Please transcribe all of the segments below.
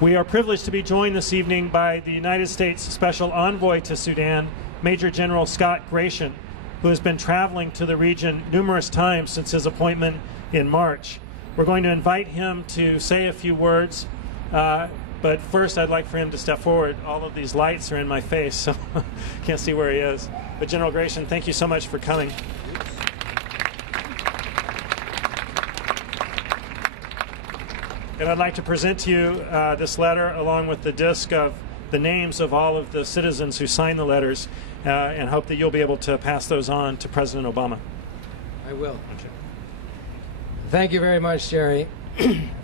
We are privileged to be joined this evening by the United States Special Envoy to Sudan, Major General Scott Gration, who has been traveling to the region numerous times since his appointment in March. We're going to invite him to say a few words, but first I'd like for him to step forward. All of these lights are in my face, so can't see where he is. But General Gration, thank you so much for coming. And I'd like to present to you this letter along with the disc of the names of all of the citizens who signed the letters, and hope that you'll be able to pass those on to President Obama. I will. Okay. Thank you very much, Jerry.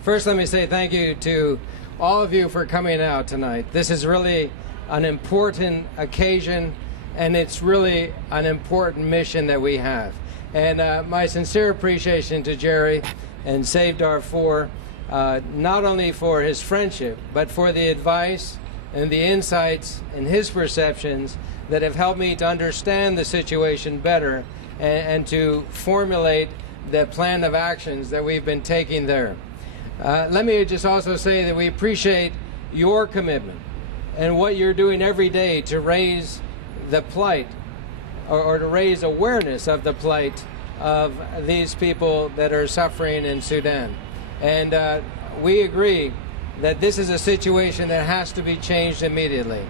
First, let me say thank you to all of you for coming out tonight. This is really an important occasion, and it's really an important mission that we have. And my sincere appreciation to Jerry and Save Darfur, not only for his friendship, but for the advice and the insights and his perceptions that have helped me to understand the situation better and to formulate the plan of actions that we've been taking there. Let me just also say that we appreciate your commitment and what you're doing every day to raise the plight or to raise awareness of the plight of these people that are suffering in Sudan. And we agree that this is a situation that has to be changed immediately.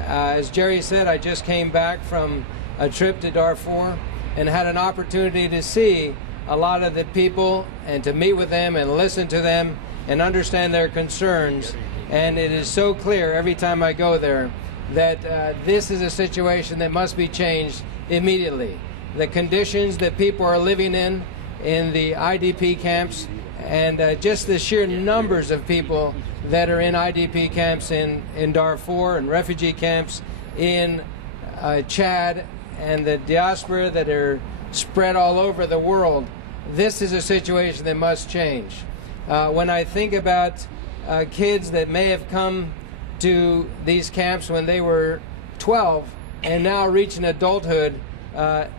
As Jerry said, I just came back from a trip to Darfur and had an opportunity to see a lot of the people and to meet with them and listen to them and understand their concerns. And it is so clear every time I go there that this is a situation that must be changed immediately. The conditions that people are living in the IDP camps, and just the sheer numbers of people that are in IDP camps in Darfur and refugee camps in Chad and the diaspora that are spread all over the world. This is a situation that must change. When I think about kids that may have come to these camps when they were 12 and now reaching adulthood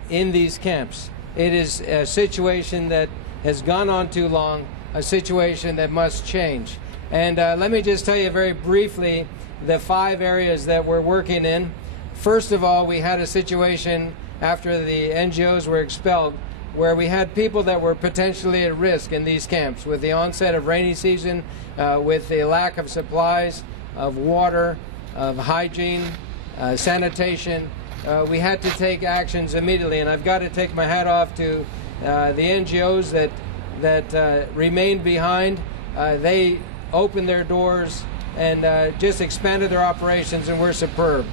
in these camps, it is a situation that has gone on too long, a situation that must change. And let me just tell you very briefly the 5 areas that we're working in. First of all, we had a situation after the NGOs were expelled where we had people that were potentially at risk in these camps. With the onset of rainy season, with the lack of supplies, of water, of hygiene, sanitation, we had to take actions immediately. And I've got to take my hat off to the NGOs that remained behind. They opened their doors and just expanded their operations and were superb.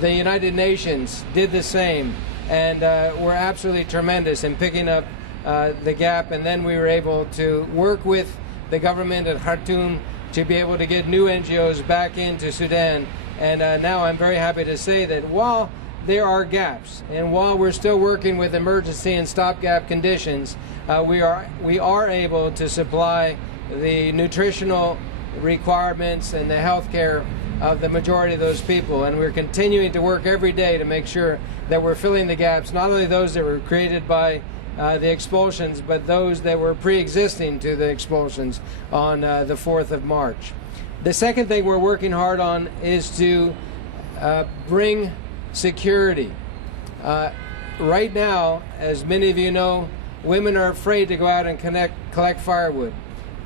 The United Nations did the same and were absolutely tremendous in picking up the gap. And then we were able to work with the government at Khartoum to be able to get new NGOs back into Sudan. And now I'm very happy to say that while there are gaps, and while we're still working with emergency and stopgap conditions, we are able to supply the nutritional requirements and the health care of the majority of those people. And we're continuing to work every day to make sure that we're filling the gaps, not only those that were created by the expulsions, but those that were pre-existing to the expulsions on the 4th of March. The second thing we're working hard on is to bring security. Right now, as many of you know, women are afraid to go out and collect firewood.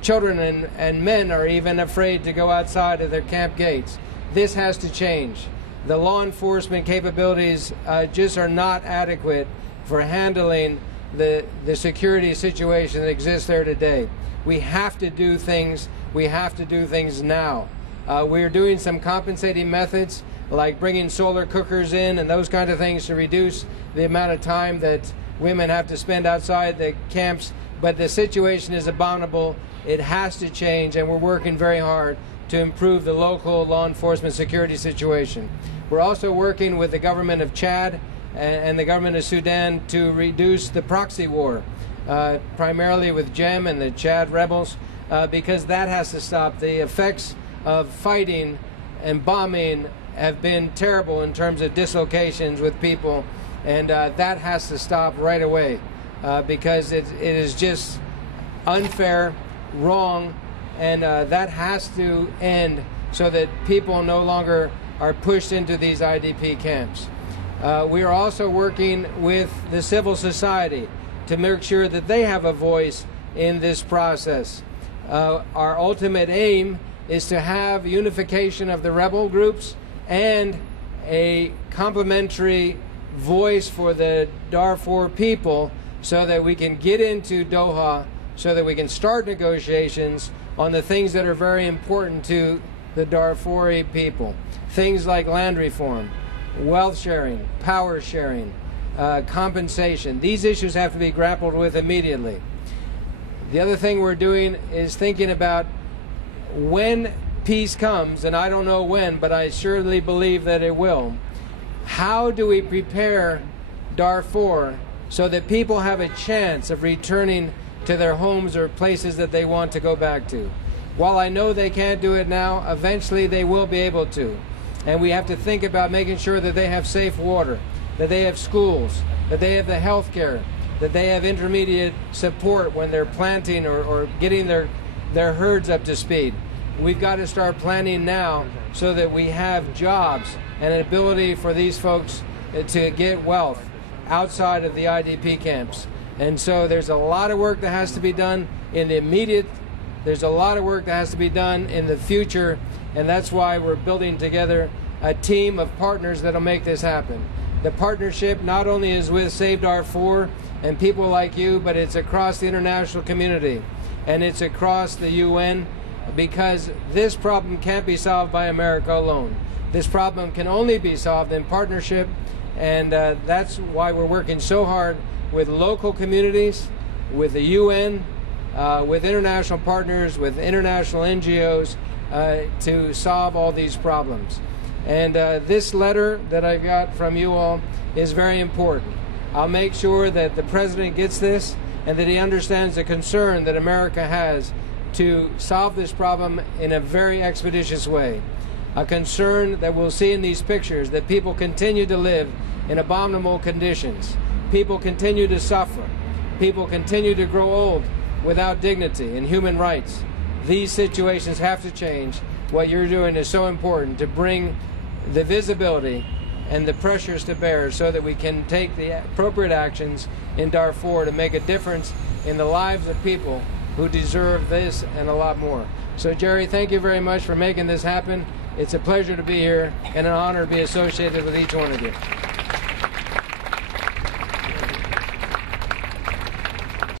Children and men are even afraid to go outside of their camp gates. This has to change. The law enforcement capabilities just are not adequate for handling the security situation that exists there today. We have to do things. We have to do things now. We're doing some compensating methods, like bringing solar cookers in and those kind of things to reduce the amount of time that women have to spend outside the camps. But the situation is abominable. It has to change, and we're working very hard to improve the local law enforcement security situation. We're also working with the government of Chad and the government of Sudan to reduce the proxy war, primarily with GEM and the Chad rebels, because that has to stop. The effects of fighting and bombing have been terrible in terms of dislocations with people, and that has to stop right away, because it is just unfair, wrong, and that has to end so that people no longer are pushed into these IDP camps. We are also working with the civil society to make sure that they have a voice in this process. Our ultimate aim is to have unification of the rebel groups and a complementary voice for the Darfur people so that we can get into Doha, so that we can start negotiations on the things that are very important to the Darfuri people. Things like land reform, wealth sharing, power sharing, compensation. These issues have to be grappled with immediately. The other thing we're doing is thinking about when peace comes, and I don't know when, but I surely believe that it will. How do we prepare Darfur so that people have a chance of returning to their homes or places that they want to go back to? While I know they can't do it now, eventually they will be able to. And we have to think about making sure that they have safe water, that they have schools, that they have the health care, that they have intermediate support when they're planting or getting their herds up to speed. We've got to start planning now so that we have jobs and an ability for these folks to get wealth outside of the IDP camps. And so there's a lot of work that has to be done in the immediate. There's a lot of work that has to be done in the future, and that's why we're building together a team of partners that'll make this happen. The partnership not only is with Save Darfur and people like you, but it's across the international community, and it's across the UN, because this problem can't be solved by America alone. This problem can only be solved in partnership, and that's why we're working so hard with local communities, with the UN, with international partners, with international NGOs, to solve all these problems. And this letter that I got from you all is very important. I'll make sure that the President gets this and that he understands the concern that America has to solve this problem in a very expeditious way. A concern that we'll see in these pictures, that people continue to live in abominable conditions. People continue to suffer. People continue to grow old without dignity and human rights. These situations have to change. What you're doing is so important to bring the visibility and the pressures to bear so that we can take the appropriate actions in Darfur to make a difference in the lives of people who deserve this and a lot more. So Jerry, thank you very much for making this happen. It's a pleasure to be here and an honor to be associated with each one of you.